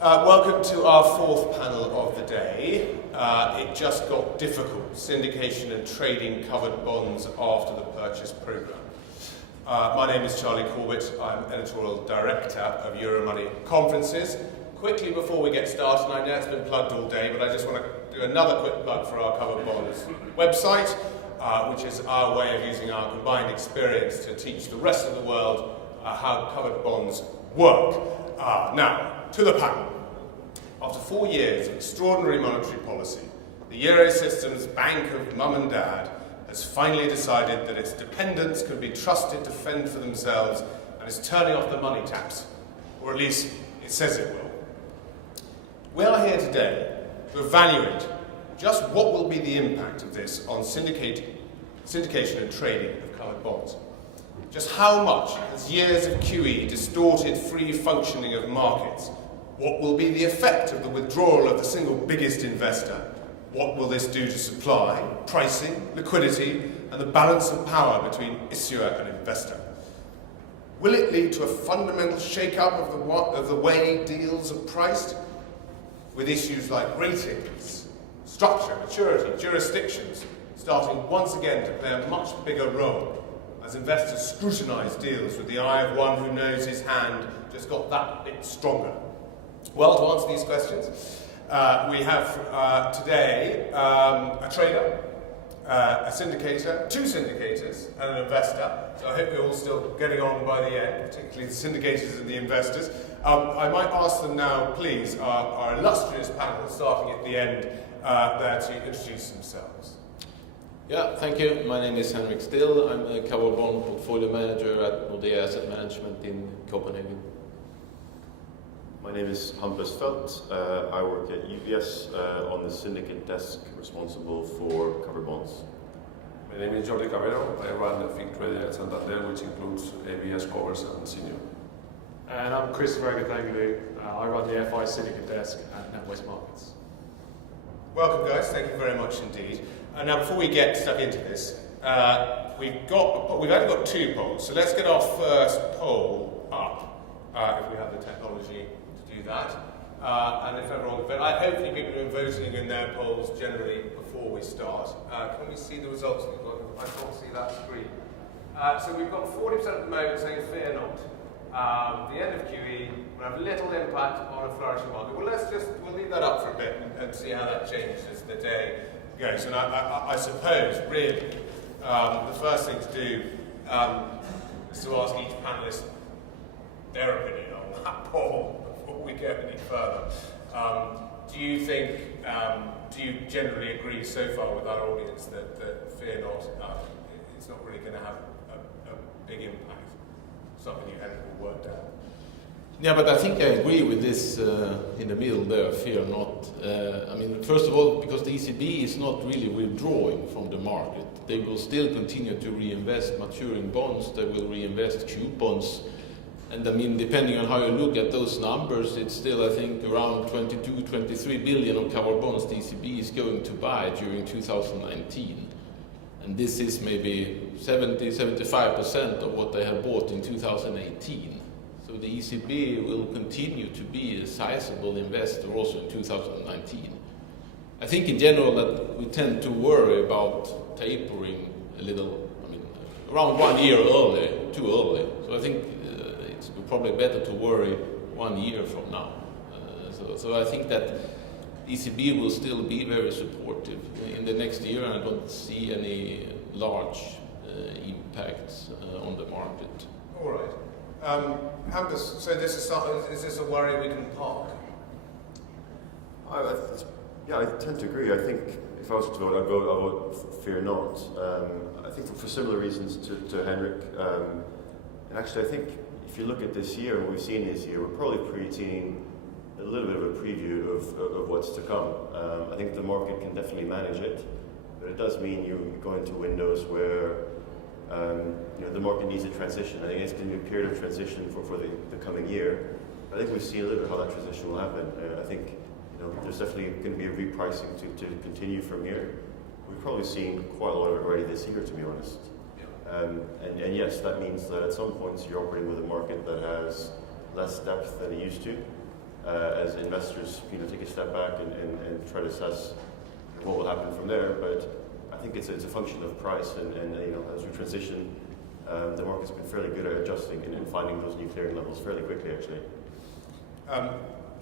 Welcome to our fourth panel of the day. It just got difficult, syndication and trading covered bonds after the purchase programme. My name is Charlie Corbett. I'm editorial director of Euromoney Conferences. Quickly before we get started, and I know it's been plugged all day, but I just want to do another quick plug for our covered bonds website, which is our way of using our combined experience to teach the rest of the world how covered bonds work. Now, to the panel. After 4 years of extraordinary monetary policy, the Eurosystem's bank of mum and dad has finally decided that its dependents can be trusted to fend for themselves and is turning off the money taps, or at least it says it will. We are here today to evaluate just what will be the impact of this on syndication and trading of covered bonds. Just how much has years of QE distorted free functioning of markets? What will be the effect of the withdrawal of the single biggest investor? What will this do to supply, pricing, liquidity, and the balance of power between issuer and investor? Will it lead to a fundamental shake-up of the way deals are priced? With issues like ratings, structure, maturity, jurisdictions starting once again to play a much bigger role as investors scrutinise deals with the eye of one who knows his hand just got that bit stronger. Well, to answer these questions, we have today a trader, a syndicator, two syndicators, and an investor. So I hope you're all still getting on by the end, particularly the syndicators and the investors. I might ask them now, please, our illustrious panel, starting at the end, there to introduce themselves. Yeah, thank you. My name is Henrik Still. I'm a covered bond portfolio manager at Nordea Asset Management in Copenhagen. My name is Hampus Felt. I work at UBS on the syndicate desk responsible for covered bonds. My name is Jordi Cabero. I run the FIC trading at Santander, which includes ABS covers and senior. And I'm Christopher Agatanglu. I run the FI syndicate desk at NatWest Markets. Welcome, guys. Thank you very much indeed. Now, before we get stuck into this, we've only got two polls. So let's get our first poll up, if we have the technology to do that. And if everyone, but I hopefully people have been voting in their polls generally before we start. Can we see the results? I can't see that screen. So we've got 40% at the moment saying fear not. The end of QE will have little impact on a flourishing market. Well, we'll leave that up for a bit and see how that changes as the day goes. And I suppose, really, the first thing to do is to ask each panellist their opinion on that poll before we go any further. Do you generally agree so far with our audience that fear not, it's not really going to have a big impact? Something you had to work out. Yeah, but I think I agree with this in the middle there, fear not. I mean, first of all, because the ECB is not really withdrawing from the market. They will still continue to reinvest maturing bonds, they will reinvest coupons. And I mean, depending on how you look at those numbers, it's still, I think, around 22, 23 billion of covered bonds the ECB is going to buy during 2019. And this is maybe 70-75% of what they have bought in 2018. So the ECB will continue to be a sizable investor also in 2019. I think in general that we tend to worry about tapering a little, I mean, around 1 year early, too early. So I think it's probably better to worry 1 year from now. So I think that ECB will still be very supportive in the next year, and I don't see any large impacts on the market. All right. Hampus, so is this a worry we can park? I tend to agree. I think if I was to vote, I'd vote fear not. I think for similar reasons to Henrik. And actually, I think if you look at this year, what we've seen this year, we're probably seeing a little bit of a preview of what's to come. I think the market can definitely manage it, but it does mean you go into windows where the market needs a transition. I think it's going to be a period of transition for the coming year. I think we've seen a little bit how that transition will happen. I think there's definitely going to be a repricing to continue from here. We've probably seen quite a lot of it already this year, to be honest. Yeah. And yes, that means that at some points you're operating with a market that has less depth than it used to. as investors, take a step back and try to assess what will happen from there. But I think it's a function of price, and as we transition, the market's been fairly good at adjusting and finding those new clearing levels fairly quickly, actually.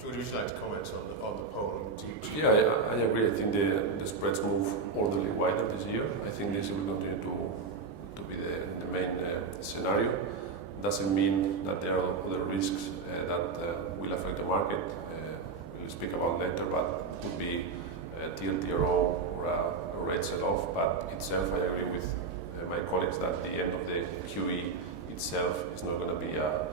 George, would you like to comment on the poll? Yeah, I agree. I think the spreads move orderly wider this year. I think this will continue to be the main scenario. Doesn't mean that there are other risks that will affect the market. We'll speak about later, but could be TLTRO or a rate sell-off. But itself, I agree with my colleagues that the end of the QE itself is not going to be a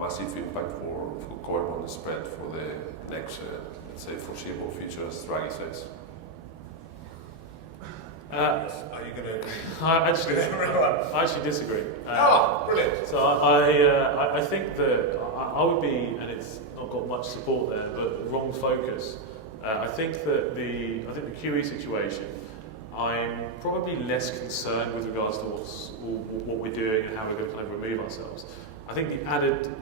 massive impact for covered bond spread for the next, let's say, foreseeable future, as Draghi says. Are you going to? I actually disagree. Brilliant. So I think that I would be, and it's not got much support there, but wrong focus. I think that the QE situation, I'm probably less concerned with regards to what we're doing and how we're going to kind of remove ourselves. I think the added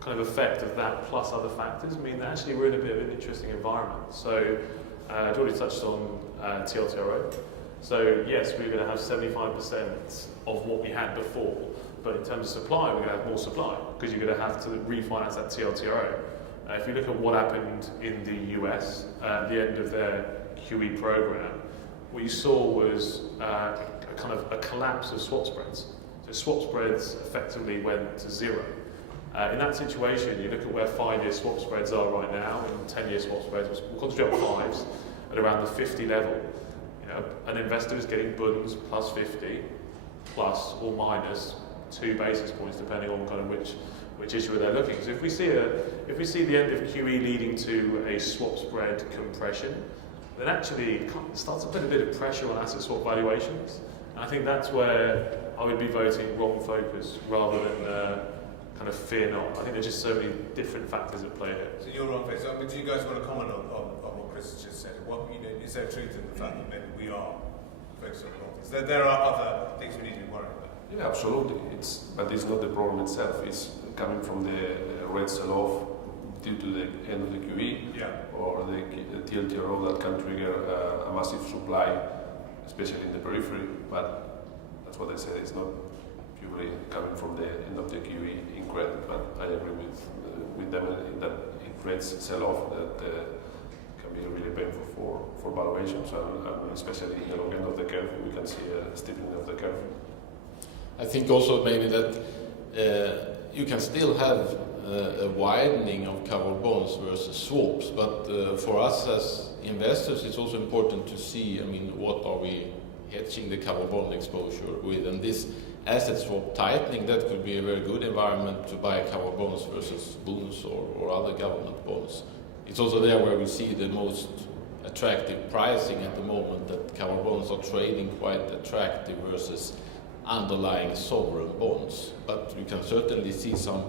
kind of effect of that plus other factors mean that actually we're in a bit of an interesting environment. So I'd already touched on TLTRO. So yes, we're going to have 75% of what we had before, but in terms of supply, we're going to have more supply because you're going to have to refinance that TLTRO. If you look at what happened in the US at the end of their QE program, what you saw was kind of a collapse of swap spreads. So swap spreads effectively went to zero. In that situation, you look at where 5-year swap spreads are right now, and 10-year swap spreads, we'll concentrate on 5s, at around the 50 level. An investor is getting bunds plus 50, plus or minus 2 basis points, depending on kind of which issuer they're looking. So if we see the end of QE leading to a swap spread compression, then actually it starts to put a bit of pressure on asset swap valuations. And I think that's where I would be voting wrong focus rather than kind of fear not. I think there's just so many different factors at play here. So you're wrong focus. I mean, do you guys want to comment on what Chris has just said? Is there truth in the fact that maybe we are focused on the wrong things? There are other things we need to be worried about. Yeah, absolutely. But it's not the problem itself. It's coming from the rate sell-off due to the end of the QE, or the TLTRO that can trigger a massive supply, especially in the periphery. But that's what they said. It's not purely coming from the end of the QE in credit. But I agree with them in that it rates sell-off that can be really painful for valuations, and especially in the long end of the curve, we can see a steepening of the curve. I think also maybe that you can still have a widening of covered bonds versus swaps, but for us as investors, it's also important to see, what are we hedging the covered bond exposure with, and this asset swap tightening, that could be a very good environment to buy covered bonds versus bonds or other government bonds. It's also there where we see the most attractive pricing at the moment, that covered bonds are trading quite attractive versus underlying sovereign bonds. But you can certainly see some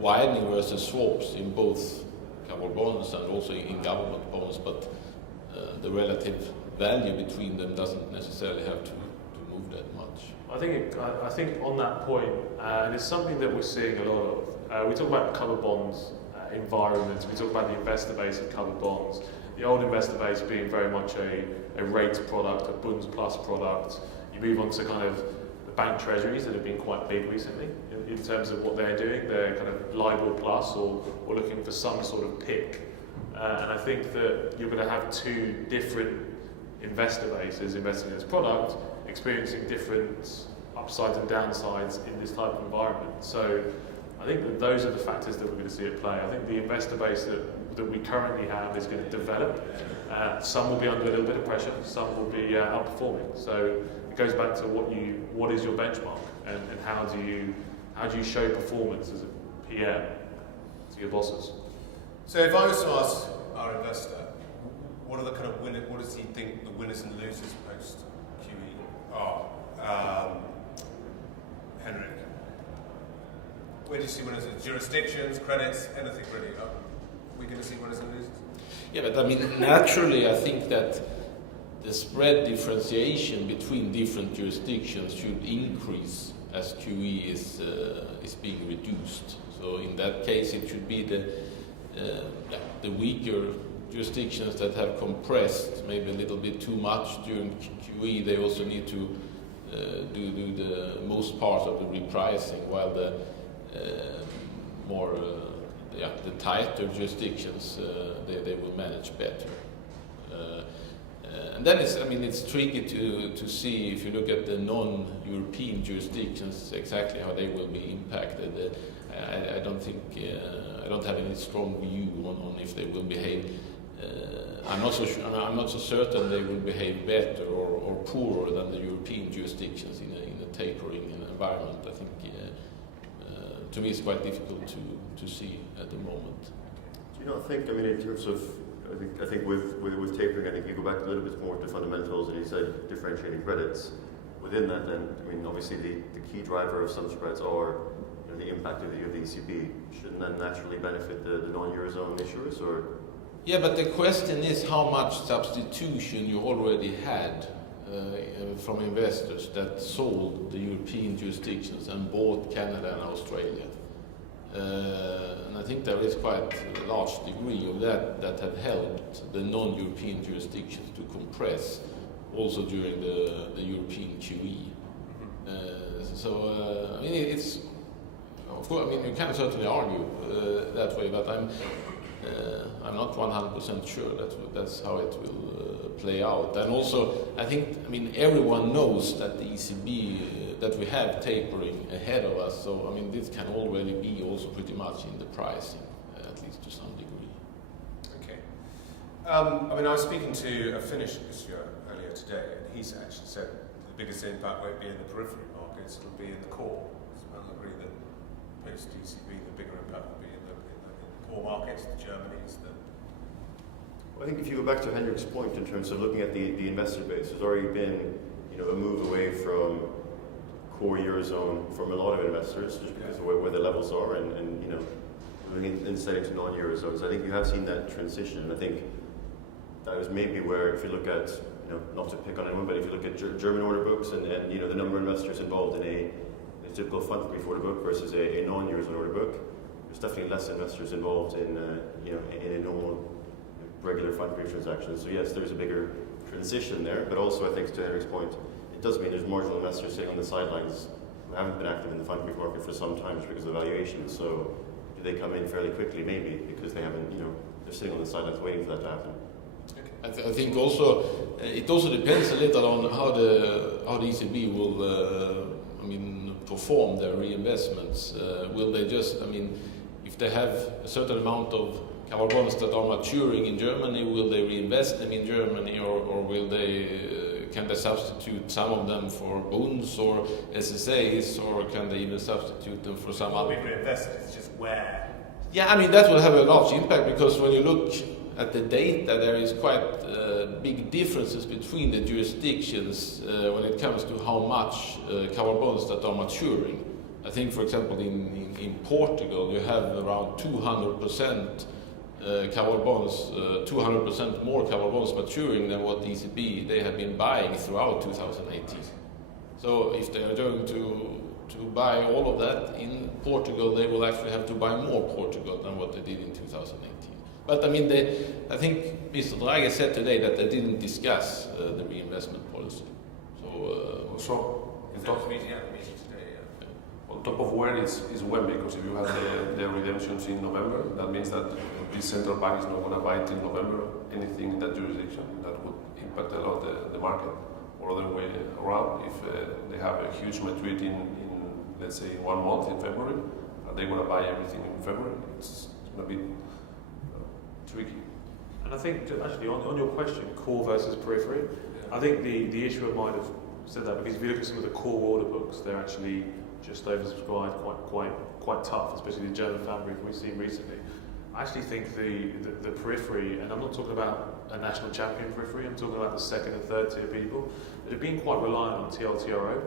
widening versus swaps in both covered bonds and also in government bonds, but the relative value between them doesn't necessarily have to move that much. I think on that point, and it's something that we're seeing a lot of. We talk about covered bonds environments, we talk about the investor base of covered bonds. The old investor base being very much a rates product, a bunds plus product. You move on to kind of the bank treasuries that have been quite big recently in terms of what they're doing. They're kind of LIBOR plus or looking for some sort of pick. And I think that you're going to have two different investor bases investing in this product, experiencing different upsides and downsides in this type of environment. So I think that those are the factors that we're going to see at play. I think the investor base that we currently have is going to develop. Some will be under a little bit of pressure, some will be outperforming. So it goes back to what is your benchmark, and how do you show performance as a PM to your bosses. So if I was to ask our investor, what does he think the winners and losers post QE are? Henrik, where do you see winners? Jurisdictions, credits, anything really? Are we going to see winners and losers? Yeah, but naturally, I think that the spread differentiation between different jurisdictions should increase as QE is being reduced. So in that case, it should be the the weaker jurisdictions that have compressed maybe a little bit too much during QE, they also need to do the most part of the repricing, while the the tighter jurisdictions they will manage better. And then it's tricky to see, if you look at the non-European jurisdictions, exactly how they will be impacted. I don't think I don't have any strong view on if they will behave. I'm not so certain they will behave better or poorer than the European jurisdictions in a tapering environment. I think to me it's quite difficult to see at the moment. Do you not think? I mean, in terms of I think with tapering, I think you go back a little bit more to fundamentals, and you said differentiating credits. Within that, then, I mean, obviously the key driver of some spreads are the impact of the ECB. Shouldn't that naturally benefit the non-Eurozone issuers, or? Yeah, but the question is how much substitution you already had from investors that sold the European jurisdictions and bought Canada and Australia. And I think there is quite a large degree of that have helped the non-European jurisdictions to compress also during the European QE. I mean, it's, of course, I mean, you can certainly argue that way, but I'm not 100% sure that's how it will play out. And also, I think, I mean, everyone knows that the ECB, that we have tapering ahead of us, so I mean, this can already be also pretty much in the pricing, at least to some degree. Okay. I mean, I was speaking to a Finnish issuer earlier today, and he's actually said the biggest impact won't be in the periphery markets, it'll be in the core. So I'll agree that post-ECB, the bigger impact will be in the core markets, the Germanys, Well, I think if you go back to Henrik's point in terms of looking at the investor base, there's already been a move away from core Eurozone from a lot of investors, just because of where the levels are, and moving instead into non-Eurozones. I think you have seen that transition, and I think that was maybe where, if you look at, not to pick on anyone, but if you look at German order books and the number of investors involved in a typical fund brief order book versus a non-Eurozone order book, there's definitely less investors involved in a normal regular fund brief transaction. So yes, there's a bigger transition there, but also I think to Henrik's point, it does mean there's marginal investors sitting on the sidelines who haven't been active in the fund brief market for some time just because of valuation. So do they come in fairly quickly? Maybe, because they haven't, they're sitting on the sidelines waiting for that to happen. I think also it also depends a little on how the ECB will perform their reinvestments. Will they just, if they have a certain amount of covered bonds that are maturing in Germany, will they reinvest them in Germany, or will they can they substitute some of them for bonds or SSAs, or can they even substitute them for some other? Will be reinvested, it's just where. Yeah, that will have a large impact, because when you look at the data, there is quite big differences between the jurisdictions when it comes to how much covered bonds that are maturing. I think, for example, in Portugal, you have around 200% covered bonds, 200% more covered bonds maturing than what the ECB they have been buying throughout 2018. So if they are going to buy all of that in Portugal, they will actually have to buy more Portugal than what they did in 2018. But I think Mr. Draghi said today that they didn't discuss the reinvestment policy. So, on top of where is when, because if you have the redemptions in November, that means that the central bank is not going to buy till November anything in that jurisdiction. That would impact a lot the market, or other way around. If they have a huge maturity in let's say 1 month in February, are they going to buy everything in February? It's going to be tricky. And I think, actually, on your question, core versus periphery, I think the issuer might have said that because if you look at some of the core order books, they're actually just oversubscribed, quite tough, especially the German fan brief we've seen recently. I actually think the periphery, and I'm not talking about a national champion periphery, I'm talking about the second and third tier people that have been quite reliant on TLTRO.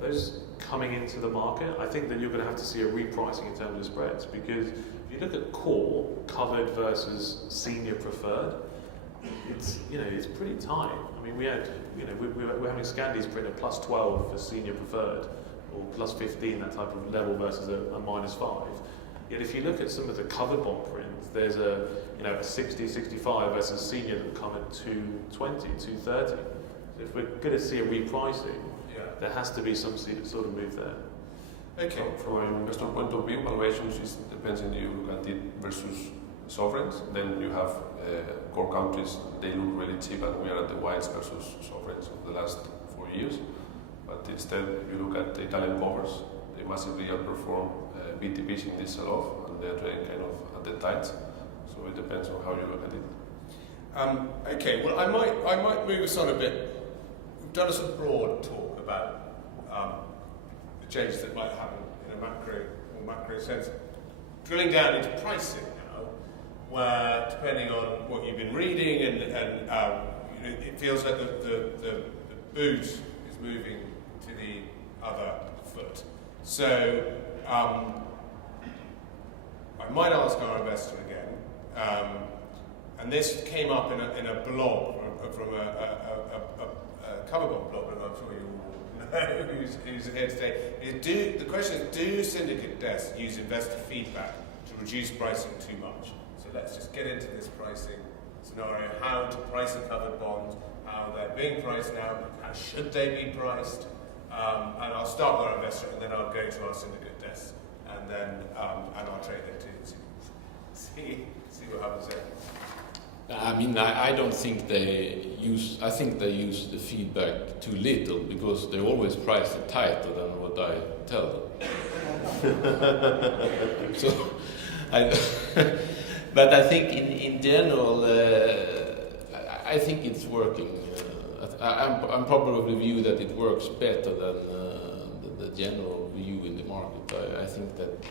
Those coming into the market, I think that you're going to have to see a repricing in terms of spreads, because if you look at core covered versus senior preferred, it's pretty tight. We had we're having Scandis print a +12 for senior preferred, or +15, that type of level, versus a -5. Yet if you look at some of the covered bond prints, there's a 60, 65 versus senior that come at 220, 230. So if we're going to see a repricing, there has to be some sort of move there. Okay. From an investor point of view, valuations depends on you look at it versus sovereigns. Then you have core countries, they look really cheap, and we are at the wides versus sovereigns of the last 4 years. But instead, you look at the Italian covers, they massively outperform BTPs in this sell-off, and they're trading kind of at the tides. So it depends on how you look at it. Okay, well, I might move us on a bit. We've done a sort of broad talk about the changes that might happen in a macro sense. Drilling down into pricing now, where depending on what you've been reading, and it feels like the boot is moving to the other foot. So I might ask our investor again, and this came up in a blog from a cover bond blog, and I'm sure you all know who's here today. The question is, do syndicate desks use investor feedback to reduce pricing too much? So let's just get into this pricing scenario, how to price a covered bond, how they're being priced now, how should they be priced, and I'll start with our investor, and then I'll go to our syndicate desk, and then and I'll trade there too. See what happens there. I mean, I don't think they use. I think they use the feedback too little, because they always price it tighter than what I tell them. So, but I think in general, I think it's working. I'm probably of the view that it works better than the general view in the market. I think that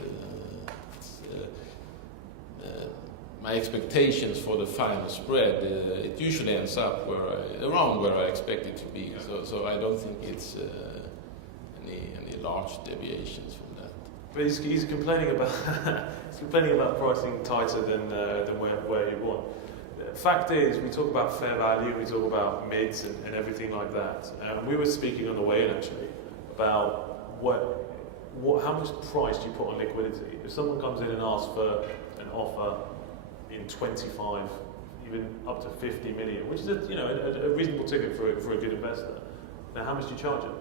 my expectations for the final spread, it usually ends up around where I expect it to be. So I don't think it's any large deviations from that. But he's complaining about pricing tighter than where you want. The fact is, we talk about fair value, we talk about mids and everything like that. We were speaking on the way in actually about how much price do you put on liquidity. If someone comes in and asks for an offer in 25, even up to 50 million, which is a reasonable ticket for a good investor. Now, how much do you charge it?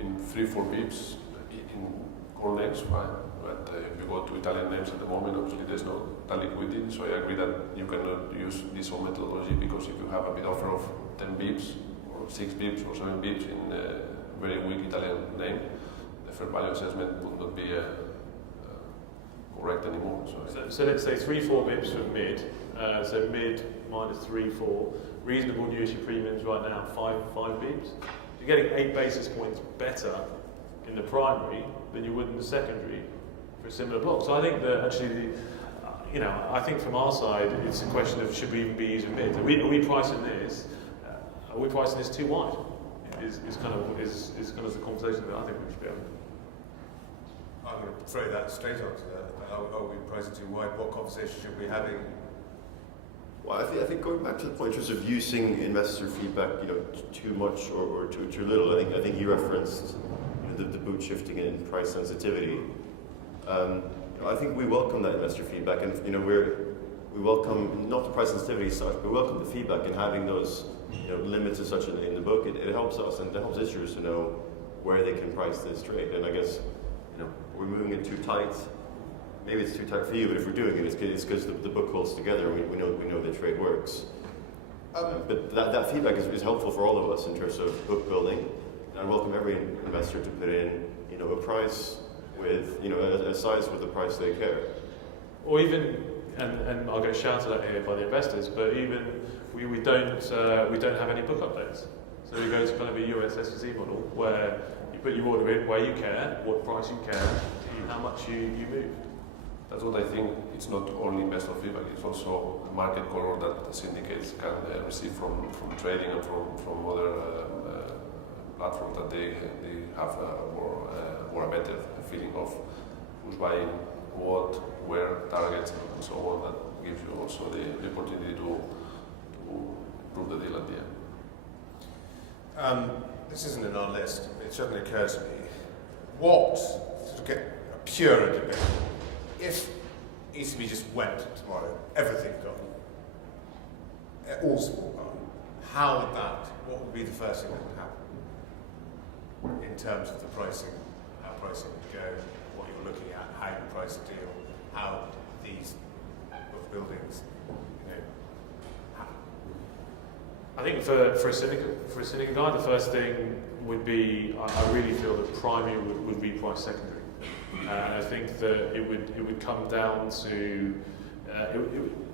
In 3-4 pips in core names, fine. But if you go to Italian names at the moment, obviously there's no liquidity. So I agree that you cannot use this whole methodology, because if you have a bid offer of 10 bips or 6 bips or 7 bips in a very weak Italian name, the fair value assessment would not be correct anymore. So let's say 3-4 bips for mid. So mid minus 3-4. Reasonable new issue premiums right now 5 bips. You're getting 8 basis points better in the primary than you would in the secondary for a similar block. So I think that actually, I think from our side, it's a question of should we even be using mid? Are we pricing this? Are we pricing this too wide? Is kind of the conversation that I think we should be having. I'm going to throw that straight onto that. Are we pricing too wide? What conversation should we be having? Well, I think going back to the point of using investor feedback, too much or too little. I think you referenced the boot shifting and price sensitivity. I think we welcome that investor feedback, and we welcome not the price sensitivity as such, but we welcome the feedback, and having those limits as such in the book. It helps us, and it helps issuers to know where they can price this trade. And I guess we're moving it too tight. Maybe it's too tight for you, but if we're doing it, it's because the book holds together, and we know the trade works. But that feedback is helpful for all of us in terms of book building. And I welcome every investor to put in a price with a size with the price they care. Or even, and I'll get shouted at here by the investors, but even we don't have any book updates. So we go to kind of a US SEC model where you put your order in where you care, what price you care, how much you move. That's what I think. It's not only investor feedback, it's also a market color that syndicates can receive from trading and from other platforms that they have or a better feeling of who's buying what, where, targets, and so on. That gives you also the opportunity to prove the deal at the end. This isn't in our list. It certainly occurs to me. What, to get a purer debate, if ECB just went tomorrow, everything gone, all small gone, what would be the first thing that would happen in terms of the pricing, how pricing would go, what you're looking at, how you price a deal, how these buildings, I think for a syndicate guy, the first thing would be, I really feel that primary would reprice secondary. I think that it would come down to,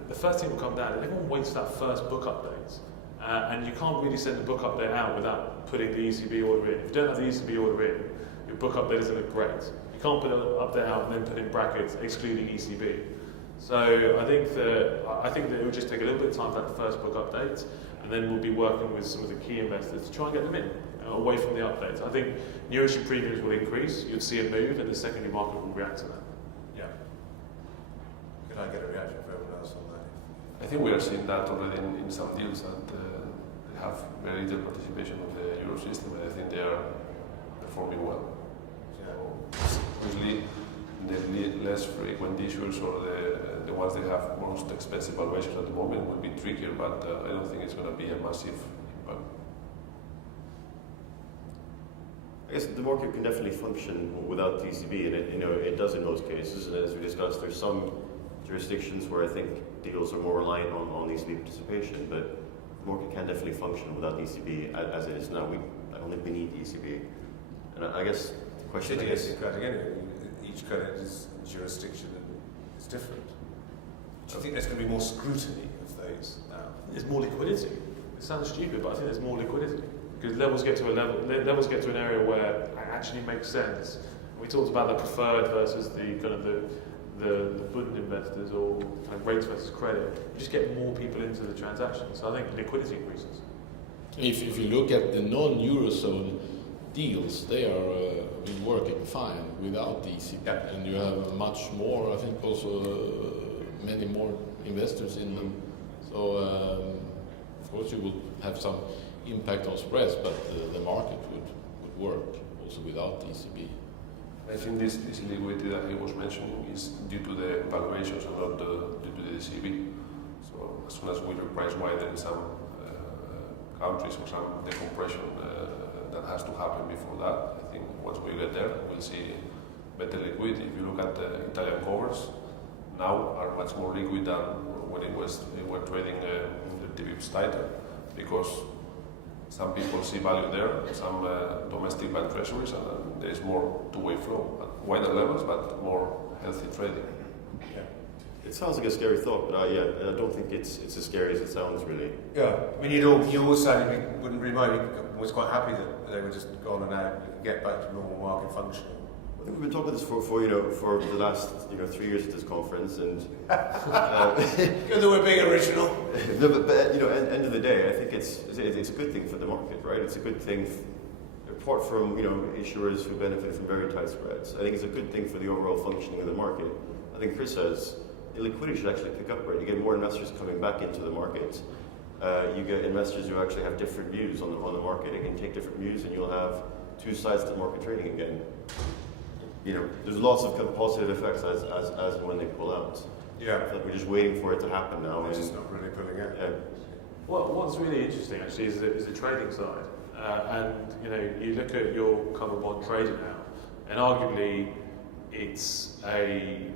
the first thing will come down, everyone waits for that first book update. And you can't really send a book update out without putting the ECB order in. If you don't have the ECB order in, your book update doesn't look great. You can't put an update out and then put in brackets excluding ECB. So I think that it would just take a little bit of time for that first book update, and then we'll be working with some of the key investors to try and get them in, away from the updates. I think new issue premiums will increase, you'll see a move, and the secondary market will react to that. Yeah. Could I get a reaction from everyone else on that? I think we are seeing that already in some deals that they have very little participation of the euro system, and I think they are performing well. So, obviously, the less frequent issues or the ones that have most expensive valuations at the moment will be trickier, but I don't think it's going to be a massive impact. I guess the market can definitely function without the ECB, and it does in most cases. And as we discussed, there's some jurisdictions where I think deals are more reliant on ECB participation, but the market can definitely function without the ECB as it is now. I don't think we need the ECB. And I guess the question is, each credit jurisdiction is different. Do you think there's going to be more scrutiny of those now? There's more liquidity. It sounds stupid, but I think there's more liquidity. Because levels get to an area where it actually makes sense. We talked about the preferred versus the kind of the Bund investors, or kind of rates versus credit. You just get more people into the transaction. So I think liquidity increases. If you look at the non-Eurozone deals, they are been working fine without the ECB, and you have much more, I think also many more investors in them. So of course you will have some impact on spreads, but the market would work also without the ECB. I think this liquidity that he was mentioning is due to the valuations and not due to the ECB. So as soon as we reprice wider in some countries or some decompression that has to happen before that, I think once we get there, we'll see better liquidity. If you look at the Italian covers, now are much more liquid than when we were trading the bips tighter, because some people see value there, some domestic bank treasuries, and there is more two-way flow at wider levels, but more healthy trading. Yeah. It sounds like a scary thought, but I don't think it's as scary as it sounds, really. Yeah, I mean, you all said you wouldn't really mind. Was quite happy that they were just gone and out and get back to normal market functioning. I think we've been talking this for the last 3 years at this conference, and because we're being original. No, but end of the day, I think it's a good thing for the market, right? It's a good thing, apart from issuers who benefit from very tight spreads. I think it's a good thing for the overall functioning of the market. I think Chris says the liquidity should actually pick up, right? You get more investors coming back into the market. You get investors who actually have different views on the market. They can take different views, and you'll have two sides to the market trading again. There's lots of positive effects as when they pull out. Yeah. I feel like we're just waiting for it to happen now. It's just not really pulling out. Yeah. What's really interesting actually is the trading side, and you look at your covered bond trading now, and arguably it's a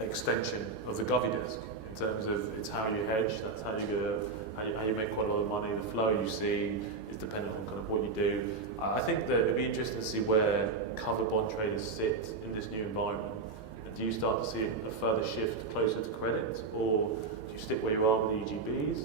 extension of the govy desk in terms of it's how you hedge. That's how you make quite a lot of money. The flow you see is dependent on kind of what you do. I think that it'd be interesting to see where covered bond traders sit in this new environment. And do you start to see a further shift closer to credit, or do you stick where you are with the EGBs?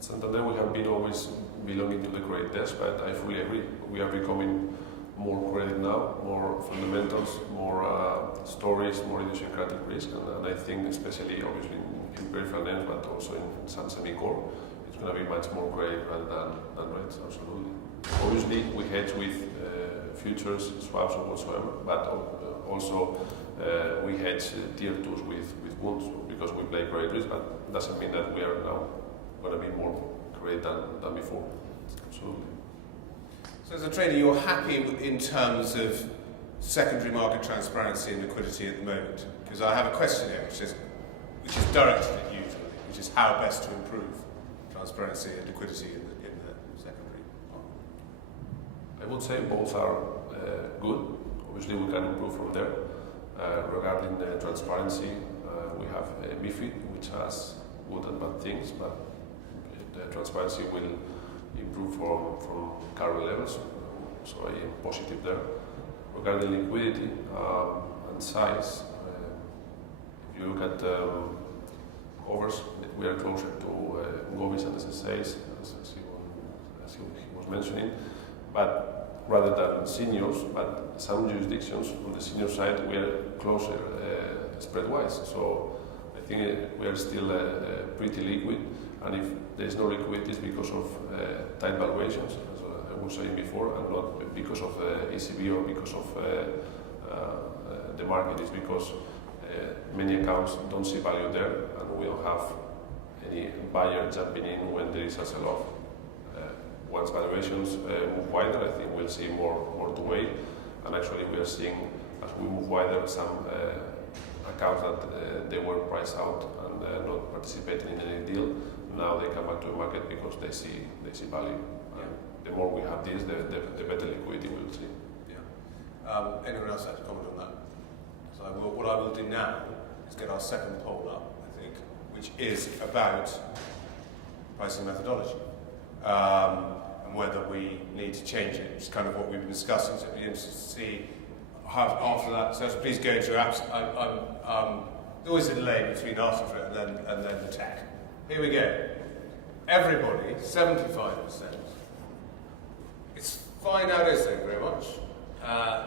Santander, we have been always belonging to the credit desk, but I fully agree. We are becoming more credit now, more fundamentals, more stories, more idiosyncratic risk, and I think especially obviously in peripheral names, but also in some semi-core, it's going to be much more credit rather than rates, absolutely. Obviously, we hedge with futures, swaps, or whatsoever, but also we hedge tier 2s with bonds because we play credit risk, but doesn't mean that we are now going to be more credit than before. Absolutely. So as a trader, you're happy in terms of secondary market transparency and liquidity at the moment? Because I have a question here which is directed at you, which is how best to improve transparency and liquidity in the secondary market. I would say both are good. Obviously, we can improve from there. Regarding transparency, we have MiFID, which has good and bad things, but the transparency will improve from current levels, so I am positive there. Regarding liquidity and size, if you look at covers, we are closer to govies and SSAs, as he was mentioning, but rather than seniors, but some jurisdictions on the senior side we are closer spread-wise. So I think we are still pretty liquid, and if there is no liquidity, it's because of tight valuations, as I was saying before, and not because of ECB or because of the market. It's because many accounts don't see value there, and we don't have any buyer jumping in when there is a sell-off. Once valuations move wider, I think we'll see more to wait. And actually, we are seeing, as we move wider, some accounts that they were priced out and not participating in any deal. Now they come back to the market because they see value. The more we have this, the better liquidity we will see. Yeah. Anyone else have to comment on that? So what I will do now is get our second poll up, I think, which is about pricing methodology. And whether we need to change it, which is kind of what we've been discussing. So it'd be interesting to see how after that. So please go into your apps. There's always a delay between asking for it and then the tech. Here we go. Everybody, 75%. It's fine nowadays, thank you very much.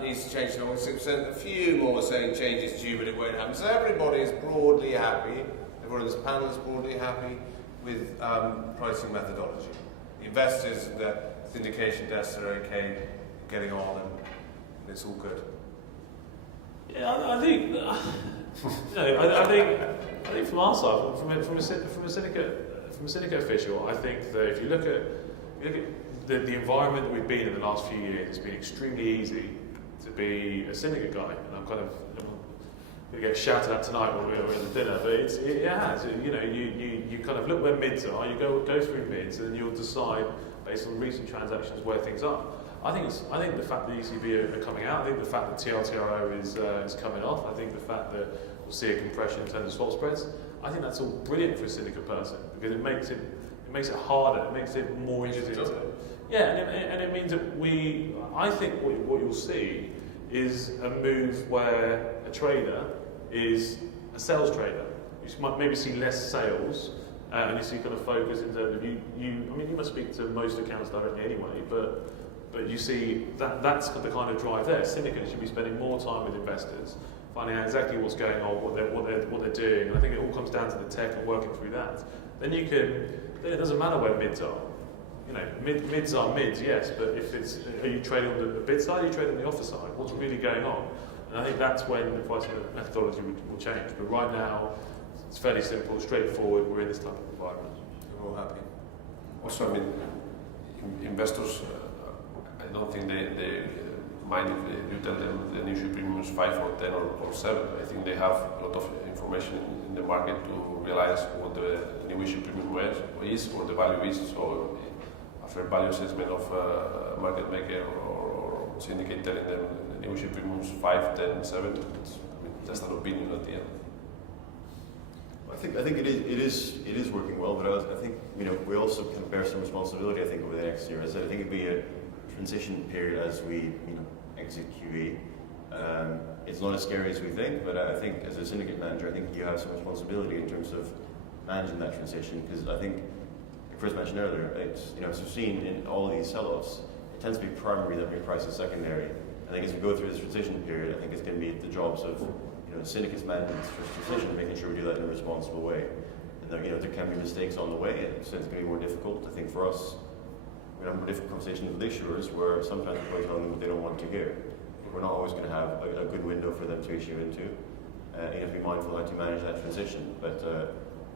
Needs to change to 6%. A few more saying change is due, but it won't happen. So everybody is broadly happy. Everyone in this panel is broadly happy with pricing methodology. The investors and the syndication desks are okay, getting on, and it's all good. Yeah, I think. I think from our side, from a syndicate official, I think that if you look at the environment that we've been in the last few years, it's been extremely easy to be a syndicate guy, and I'm going to get shouted at tonight when we're at the dinner, but it has. You know, you kind of look where mids are, you go through mids, and then you'll decide based on recent transactions where things are. I think the fact that ECB are coming out, I think the fact that TLTRO is coming off, I think the fact that we'll see a compression in terms of swap spreads, I think that's all brilliant for a syndicate person because it makes it harder, it makes it more interesting. Yeah, and it means that I think what you'll see is a move where a trader is a sales trader. You might maybe see less sales, and you see kind of focus in terms of you must speak to most accounts directly anyway, but you see that's the kind of drive there. Syndicates should be spending more time with investors, finding out exactly what's going on, what they're doing, and I think it all comes down to the tech and working through that. Then it doesn't matter where mids are. You know, mids are mids, yes, but are you trading on the bid side, are you trading on the offer side? What's really going on? And I think that's when the pricing methodology will change. But right now, it's fairly simple, straightforward. We're in this type of environment. We're all happy. Also, I mean, investors, I don't think they mind if you tell them the new issue premium is 5 or 10 or 7. I think they have a lot of information in the market to realize what the new issue premium is or the value is. So a fair value assessment of a market maker or syndicate telling them the new issue premium is 5, 10, 7, it's just an opinion at the end. I think it is working well, but I think we also can bear some responsibility. I think over the next year, as I said, I think it'd be a transition period as we exit QE. It's not as scary as we think, but I think as a syndicate manager, I think you have some responsibility in terms of managing that transition. Because I think, like Chris mentioned earlier, it's as we've seen in all of these sell-offs, it tends to be primary that reprices secondary. I think as we go through this transition period, I think it's going to be the jobs of syndicates managing this transition, making sure we do that in a responsible way. And there can be mistakes on the way, so it's going to be more difficult. I think for us, we have more difficult conversations with issuers where sometimes we're telling them what they don't want to hear. We're not always going to have a good window for them to issue into. You have to be mindful how to manage that transition. But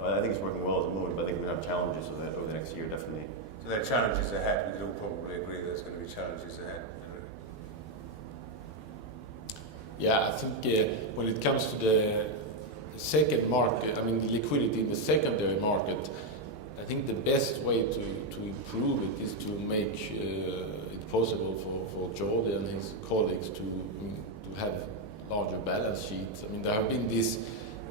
I think it's working well at the moment, but I think we're going to have challenges over the next year, definitely. So there are challenges ahead. We could all probably agree there's going to be challenges ahead. Yeah, I think when it comes to the second market, I mean the liquidity in the secondary market, I think the best way to improve it is to make it possible for Jordi and his colleagues to have larger balance sheets. I mean, there have been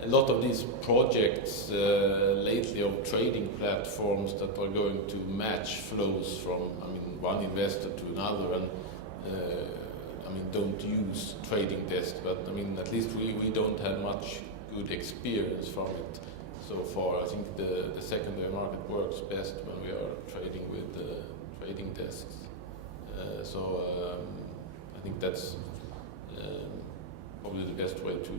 a lot of these projects lately of trading platforms that are going to match flows from, one investor to another, and don't use trading desks. But at least we don't have much good experience from it so far. I think the secondary market works best when we are trading with trading desks. I think that's probably the best way to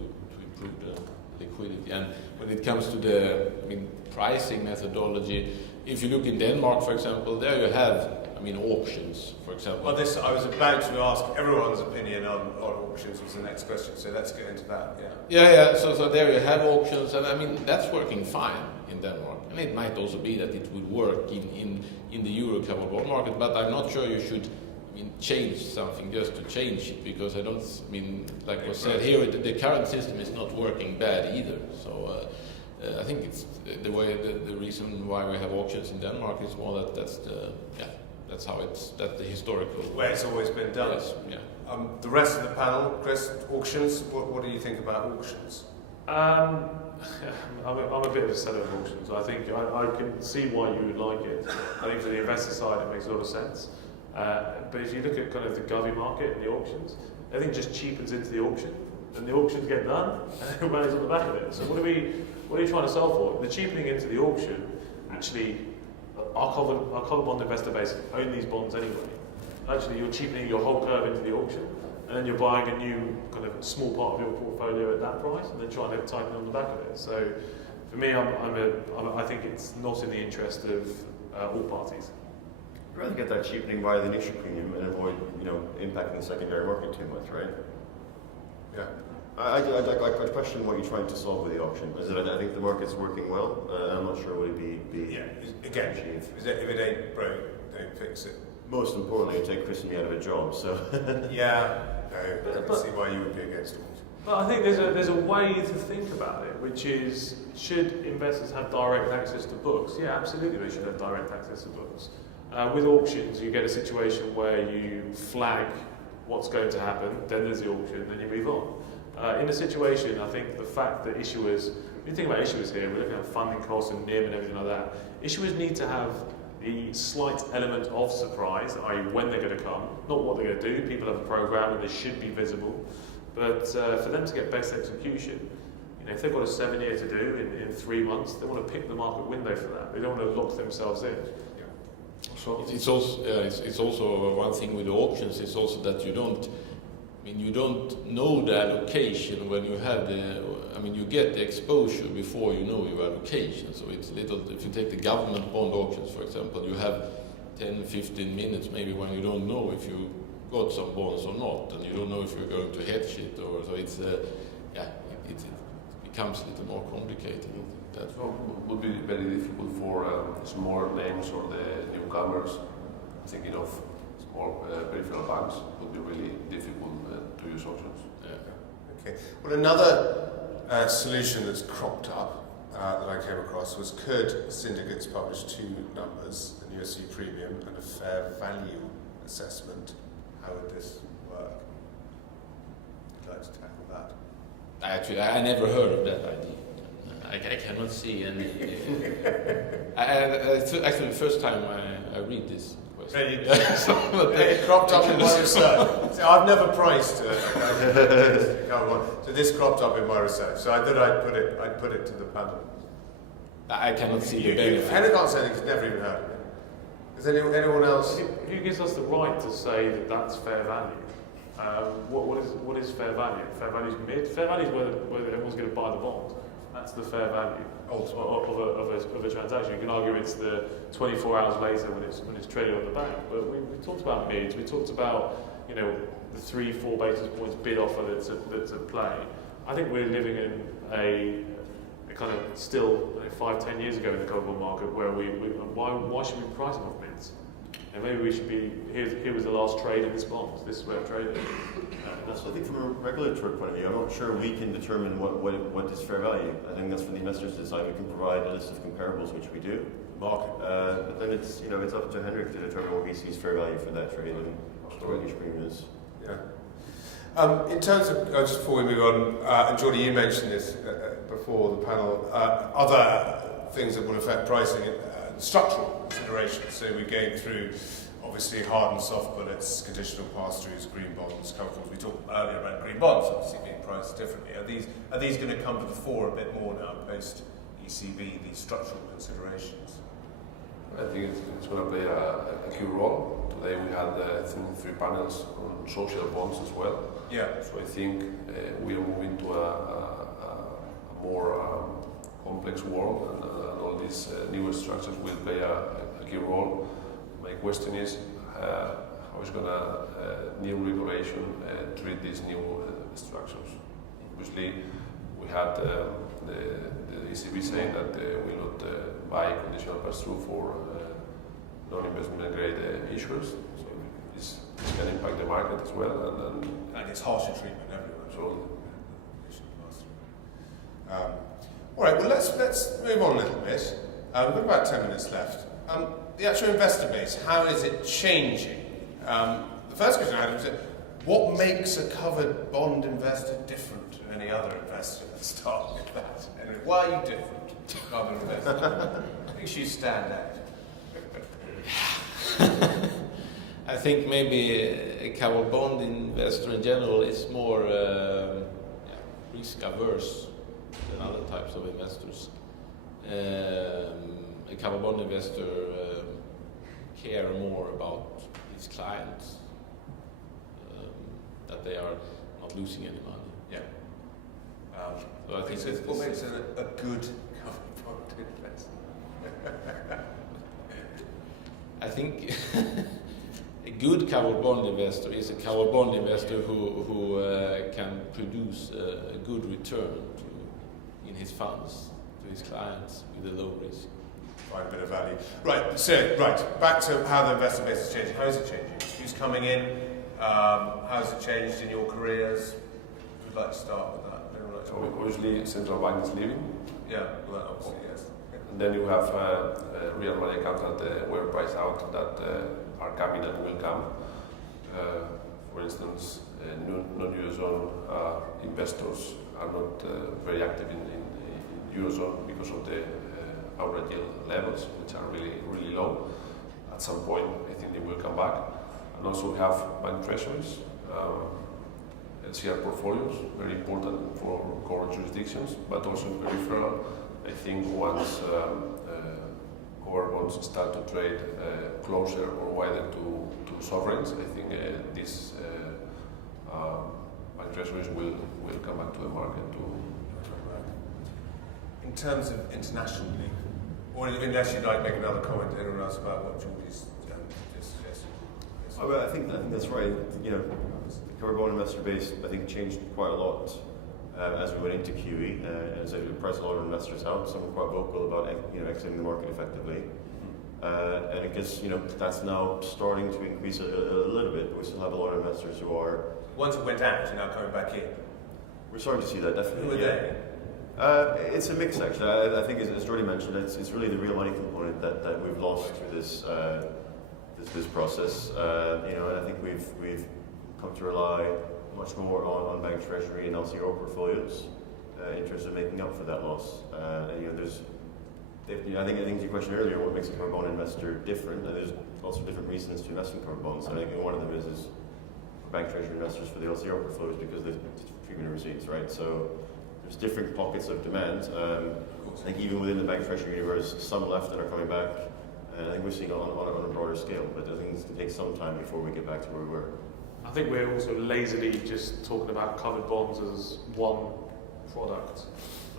improve the liquidity. And when it comes to the pricing methodology, if you look in Denmark, for example, there you have auctions, for example. Well, I was about to ask everyone's opinion on auctions was the next question, so let's get into that. Yeah. So there you have auctions, and that's working fine in Denmark. And it might also be that it would work in the euro covered bond market, but I'm not sure you should change something just to change it, because I don't like was said here, the current system is not working bad either. So I think it's the reason why we have auctions in Denmark is more that that's the historical way it's always been done. Yes, yeah. The rest of the panel, Chris, auctions. What do you think about auctions? I'm a bit of a seller of auctions. I think I can see why you would like it. I think for the investor side it makes a lot of sense. But if you look at kind of the govy market and the auctions, everything just cheapens into the auction, and the auctions get done, and everybody's on the back of it. So what are you trying to solve for? The cheapening into the auction, actually, our covered bond investor base own these bonds anyway. Actually, you're cheapening your whole curve into the auction, and then you're buying a new kind of small part of your portfolio at that price, and then trying to tighten on the back of it. So, for me, I think it's not in the interest of all parties. I'd rather get that cheapening via the initial premium and avoid, impacting the secondary market too much, right? Yeah. I question what you're trying to solve with the auction. I think the market's working well. I'm not sure would it be yeah. Again, if it ain't broke, don't fix it. Most importantly, it'd take Chris and me out of a job. So yeah, no, I can see why you would be against it. But I think there's a way to think about it, which is, should investors have direct access to books? Yeah, absolutely, they should have direct access to books. With auctions, you get a situation where you flag what's going to happen, then there's the auction, then you move on. In a situation, I think the fact that issuers, when you think about issuers here, we're looking at funding costs and NIM and everything like that. Issuers need to have the slight element of surprise, i.e. when they're going to come, not what they're going to do. People have a program and they should be visible. But for them to get best execution, if they've got a 7-year to do in 3 months, they want to pick the market window for that. They don't want to lock themselves in. So it's also one thing with the auctions is also that you don't know the allocation when you have you get the exposure before you know your allocation. So it's if you take the government bond auctions, for example, you have 10-15 minutes maybe when you don't know if you got some bonds or not, and you don't know if you're going to hedge it, or so it's it becomes a little more complicated. That would be very difficult for small names or the newcomers. Thinking of small peripheral banks would be really difficult to use options. Yeah. Okay. Well, another solution that's cropped up that I came across was, could syndicates publish 2 numbers, an USD premium and a fair value assessment? How would this work? I'd like to tackle that. Actually, I never heard of that idea. I cannot see any. Actually, the first time I read this question. It cropped up in my research. So I've never priced so this cropped up in my research. So I thought I'd put it to the panel. I cannot see the benefit. Henrik can't say he's never even heard of it. Does anyone else? Who gives us the right to say that that's fair value? What is fair value? Fair value is mid. Fair value is whether everyone's going to buy the bond. That's the fair value of a transaction. You can argue it's the 24 hours later when it's traded on the bank. But we talked about mids. We talked about the 3-4 basis points bid offer that's at play. I think we're living in a kind of still 5-10 years ago in the covered bond market where why should we price them off mids? maybe we should be, here was the last trade in this bond, this is where it traded. So I think from a regulatory point of view, I'm not sure we can determine what is fair value. I think that's for the investors to decide. We can provide a list of comparables, which we do. Market. But then it's up to Henrik to determine what he sees fair value for that trade and what each premium is. Yeah. In terms of, just before we move on, and Jordy, you mentioned this before the panel, other things that will affect pricing, structural considerations. So we're going through, obviously, hard and soft bullets, conditional pass-throughs, green bonds, cover calls. We talked earlier about green bonds, obviously being priced differently. Are these going to come to the fore a bit more now, post-ECB, these structural considerations? I think it's going to play a key role. Today we had three panels on social bonds as well. Yeah. So I think we are moving to a more complex world, and all these newer structures will play a key role. My question is, how is going to new regulation treat these new structures? Obviously, we had the ECB saying that they will not buy conditional pass-through for non-investment grade issuers. So this can impact the market as well. And it's harsher treatment everywhere. So, all right, well, let's move on a little bit. We've got about 10 minutes left. The actual investor base, how is it changing? The first question I had was, what makes a covered bond investor different to any other investor? Let's start with that. Anyway, why are you different to other investors? What makes you stand out? I think maybe a covered bond investor in general is more risk averse than other types of investors. A covered bond investor care more about his clients, that they are not losing any money. Yeah. So I think what makes a good covered bond investor? I think a good covered bond investor is a covered bond investor who can produce a good return in his funds to his clients with a low risk. Find a bit of value. Right, so, back to how the investor base is changing. How is it changing? Who's coming in? How has it changed in your careers? Who'd like to start with that? obviously, central bank is leaving. Yeah, well, obviously, yes. And then you have real money accounts that were priced out that are coming and will come. For instance, non-Eurozone investors are not very active in Eurozone because of the average yield levels, which are really low. At some point, I think they will come back. And also we have bank treasuries, LCR portfolios, very important for core jurisdictions, but also in peripheral. I think once covered bonds start to trade closer or wider to sovereigns, I think these bank treasuries will come back to the market. In terms of internationally, or unless you'd like to make another comment, anyone else about what Jordy's just suggested? I think that's right. You know, the covered bond investor base, I think, changed quite a lot as we went into QE, and as it priced a lot of investors out. Some were quite vocal about exiting the market effectively, and I guess that's now starting to increase a little bit. But we still have a lot of investors who are ones that went out are now coming back in. We're starting to see that definitely. Who are they? It's a mix actually. I think, as Jordy mentioned, it's really the real money component that we've lost through this process. And I think we've come to rely much more on bank treasury and LCR portfolios in terms of making up for that loss. I think your question earlier, what makes a covered bond investor different? And there's also different reasons to invest in covered bonds. And I think one of them is for bank treasury investors for the LCR portfolios because there's treatment of receipts, right? So there's different pockets of demand. I think even within the bank treasury universe, some left and are coming back. And I think we're seeing it on a broader scale, but I think it's going to take some time before we get back to where we were. I think we're also lazily just talking about covered bonds as one product.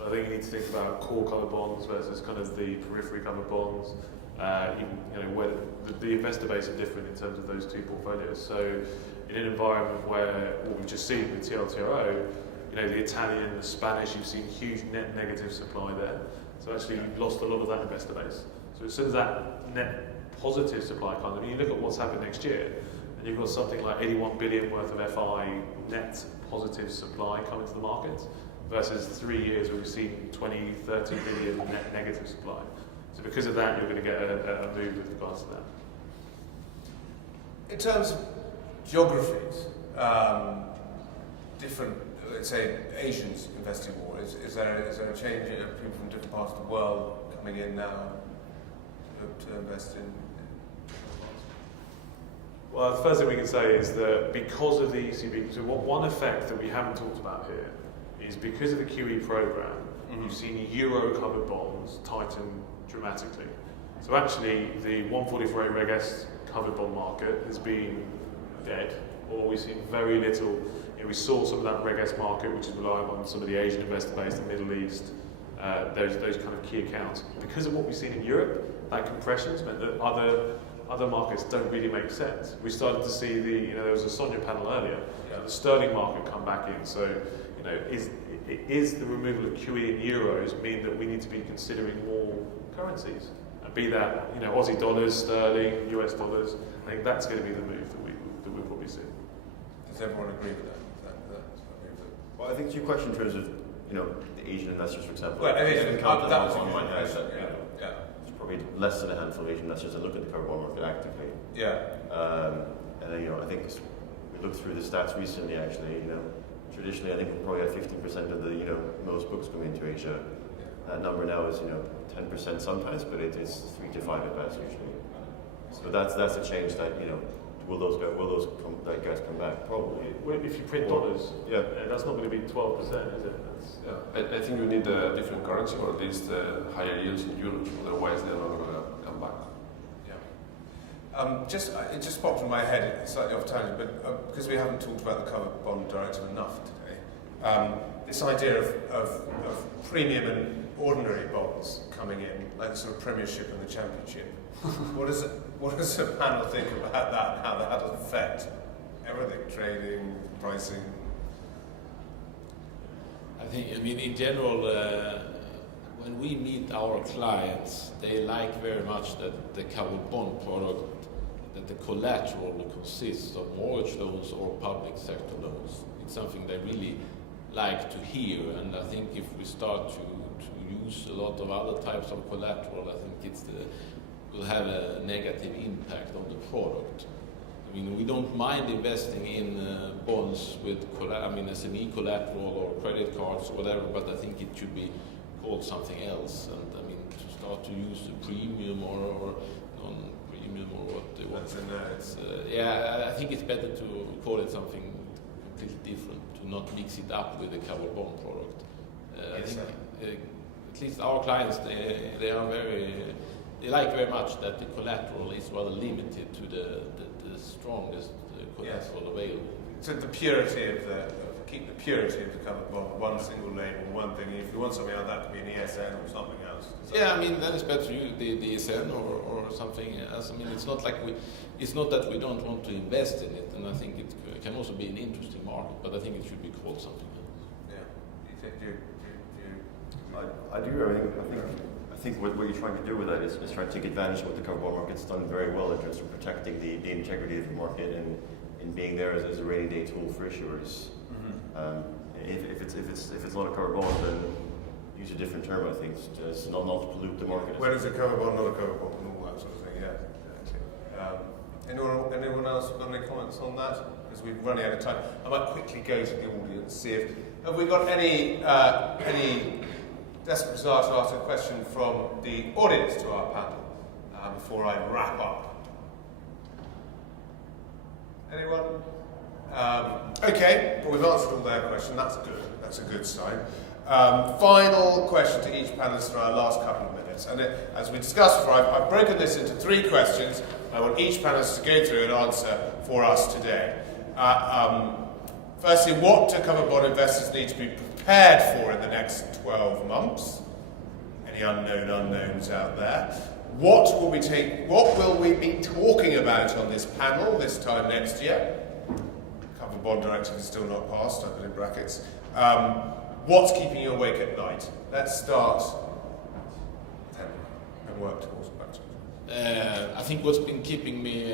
I think you need to think about core covered bonds versus kind of the periphery covered bonds. Where the investor base are different in terms of those two portfolios. So in an environment where what we've just seen with TLTRO, the Italian, the Spanish, you've seen huge net negative supply there. So actually you've lost a lot of that investor base. So as soon as that net positive supply kind of. I mean, you look at what's happened next year, and you've got something like 81 billion worth of FI net positive supply coming to the market, versus 3 years where we've seen 20, 30 billion net negative supply. So because of that, you're going to get a move with regards to that. In terms of geographies, different, let's say, Asians investing more, is there a change in people from different parts of the world coming in now to invest in different parts? Well, the first thing we can say is that because of the ECB, so one effect that we haven't talked about here is because of the QE program, you've seen euro covered bonds tighten dramatically. So actually, the 144A Reg S covered bond market has been dead, or we've seen very little. We saw some of that Reg S market, which is relying on some of the Asian investor base, the Middle East, those kind of key accounts. Because of what we've seen in Europe, that compression's meant that other markets don't really make sense. We started to see there was a Sonia panel earlier, the sterling market come back in. So, is the removal of QE in euros mean that we need to be considering more currencies? And be that, Aussie dollars, sterling, US dollars. I think that's going to be the move that we'll probably see. Does everyone agree with that? Well, I think to your question in terms of, the Asian investors, for example. Well, It's probably less than a handful of Asian investors that look at the covered bond market actively. Yeah. And then, I think we looked through the stats recently, actually, traditionally I think we probably had 15% of the, most books come into Asia. That number now is, 10% sometimes, but it is 3 to 5 at best usually. So that's a change that, will those guys come back? Probably. If you print dollars, that's not going to be 12%, is it? I think you need a different currency, or at least higher yields in euros. Otherwise, they're not going to come back. It just popped in my head, slightly off tangent, but because we haven't talked about the covered bond directive enough today, this idea of premium and ordinary bonds coming in, like the sort of Premiership and the Championship. What does the panel think about that and how that will affect everything, trading, pricing? I think, in general, when we meet our clients, they like very much that the covered bond product, that the collateral consists of mortgage loans or public sector loans. It's something they really like to hear, and I think if we start to use a lot of other types of collateral, I think will have a negative impact on the product. We don't mind investing in bonds with SME collateral or credit cards or whatever, but I think it should be called something else. And to start to use the premium or non-premium or what they want. I think it's better to call it something completely different, to not mix it up with the covered bond product. I think at least our clients, they like very much that the collateral is rather limited to the strongest collateral available. So the purity of keep the purity of the covered bond, one single label, one thing. If you want something like that to be an ESN or something else. Then it's better to use the ESN or something else. It's not that we don't want to invest in it, and I think it can also be an interesting market, but I think it should be called something else. Yeah. I do. I think what you're trying to do with that is trying to take advantage of what the covered bond market's done very well in terms of protecting the integrity of the market and being there as a rainy day tool for issuers. If it's not a covered bond, then use a different term. I think it's not to pollute the market. When is a covered bond, not a covered bond, and all that sort of thing. Anyone else got any comments on that? Because we're running out of time. I might quickly go to the audience, see if have we got any desperate desire to ask a question from the audience to our panel before I wrap up. Anyone? Okay, well, we've answered all their questions. That's good. That's a good sign. Final question to each panelist for our last couple of minutes. And as we discussed before, I've broken this into 3 questions. I want each panelist to go through and answer for us today. Firstly, what do covered bond investors need to be prepared for in the next 12 months? Any unknown unknowns out there? What will we be talking about on this panel this time next year? Covered bond directive is still not passed, I put in brackets. What's keeping you awake at night? Let's start and work towards back to I think what's been keeping me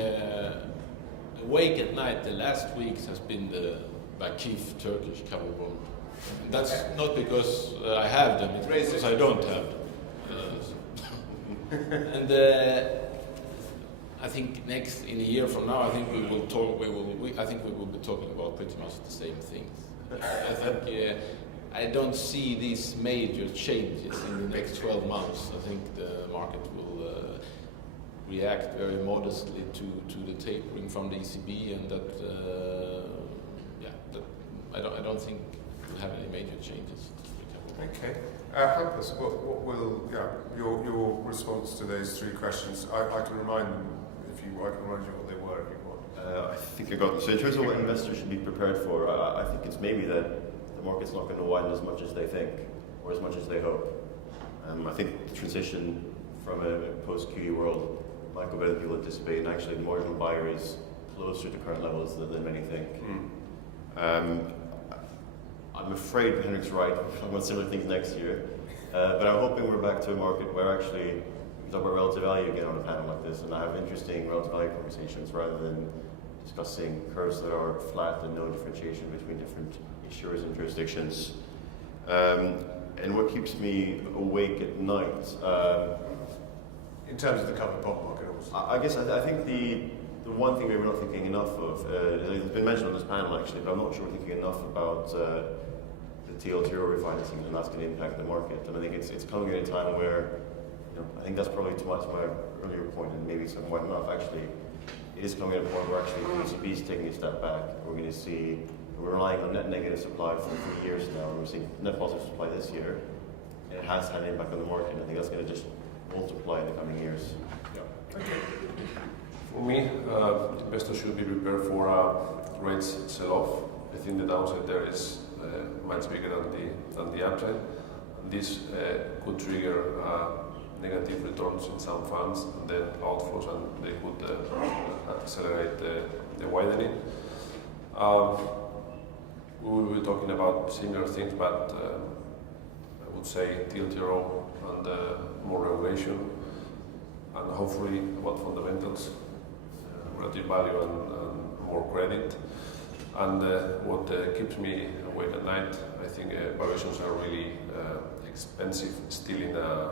awake at night the last weeks has been the Bakif Turkish covered bond. And that's not because I have them, it's because I don't have them. And I think in a year from now, I think we will talk. I think we will be talking about pretty much the same things. I think I don't see these major changes in the next 12 months. I think the market will react very modestly to the tapering from the ECB, and that I don't think we'll have any major changes. Okay. Hampus, what will your response to those three questions? I can remind them if you. I can remind you what they were if you want. I think I got them. So in terms of what investors should be prepared for, I think it's maybe that the market's not going to widen as much as they think or as much as they hope. I think the transition from a post-QE world might go better than people anticipate, and actually the marginal buyer is closer to current levels than many think. I'm afraid Henrik's right. I want similar things next year. But I'm hoping we're back to a market where actually we can talk about relative value again on a panel like this and have interesting relative value conversations rather than discussing curves that are flat and no differentiation between different issuers and jurisdictions. And what keeps me awake at night? In terms of the covered bond market, obviously. I guess I think the one thing we're not thinking enough of, it's been mentioned on this panel actually, but I'm not sure we're thinking enough about the TLTRO refinancing and that's going to impact the market. And I think it's coming at a time where, I think that's probably too much to my earlier point, and maybe somewhat enough actually. It is coming at a point where actually the ECB is taking a step back. We're going to see, we're relying on net negative supply for 3 years now, and we're seeing net positive supply this year. And it has had an impact on the market, and I think that's going to just multiply in the coming years. Yeah. Okay. For me, investors should be prepared for a rates sell-off. I think the downside there is much bigger than the upside. And this could trigger negative returns in some funds and then outflows, and they could accelerate the widening. We will be talking about similar things, but I would say TLTRO and more regulation, and hopefully about fundamentals, relative value and more credit. And what keeps me awake at night, I think valuations are really expensive still in a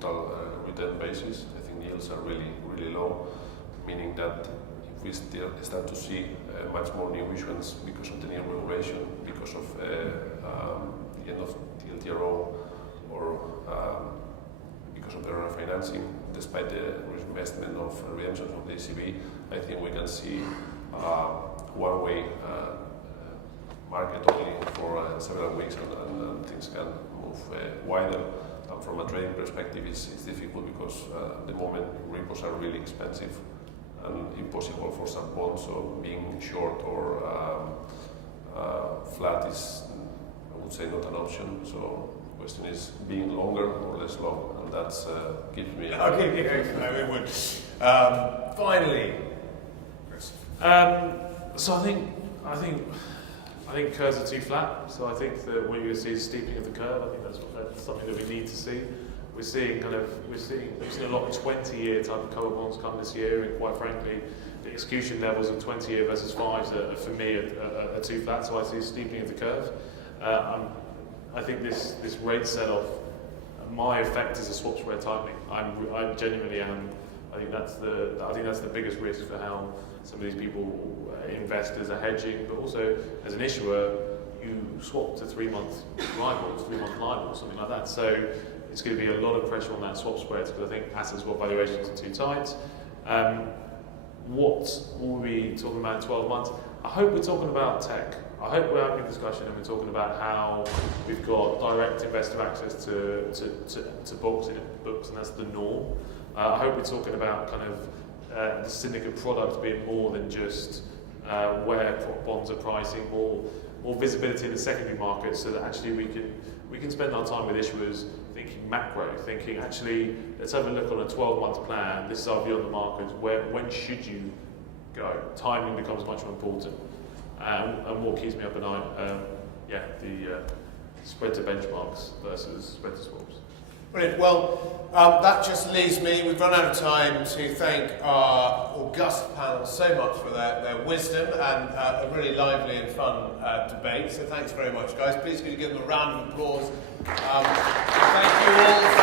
total return basis. I think yields are really, really low, meaning that if we still start to see much more new issuance because of the new regulation, because of the end of TLTRO, or because of the refinancing, despite the reinvestment of redemptions of the ECB, I think we can see one-way market only for several weeks, and things can move wider. And from a trading perspective, it's difficult because at the moment repos are really expensive and impossible for some bonds. So being short or flat is, I would say, not an option. So the question is being longer or less long, and that's keeps me. Okay, we would. Finally, Chris. So I think curves are too flat. So I think that what you're going to see is steepening of the curve. I think that's something that we need to see. We've seen a lot of 20-year type of cover bonds come this year, and quite frankly, the execution levels of 20-year versus 5s are for me are too flat. So I see a steepening of the curve. I think this rate sell-off, my effect is a swap spread tightening. I genuinely am. I think that's the biggest risk for how some of these people, investors, are hedging, but also as an issuer, you swap to 3-month LIBOR, 3-month LIBOR, something like that. So it's going to be a lot of pressure on that swap spread because I think asset swap valuations are too tight. What will we be talking about in 12 months? I hope we're talking about tech. I hope we're having a discussion and we're talking about how we've got direct investor access to books, and that's the norm. I hope we're talking about kind of the syndicate product being more than just where bonds are pricing, more visibility in the secondary market, so that actually we can spend our time with issuers thinking macro, thinking actually let's have a look on a 12-month plan. This is our view on the market. When should you go? Timing becomes much more important. And what keeps me up at night, the spread to benchmarks versus spread to swaps. Brilliant. Well, that just leaves me, we've run out of time, to thank our august panel so much for their wisdom and a really lively and fun debate. So thanks very much, guys. Please could you give them a round of applause. Thank you all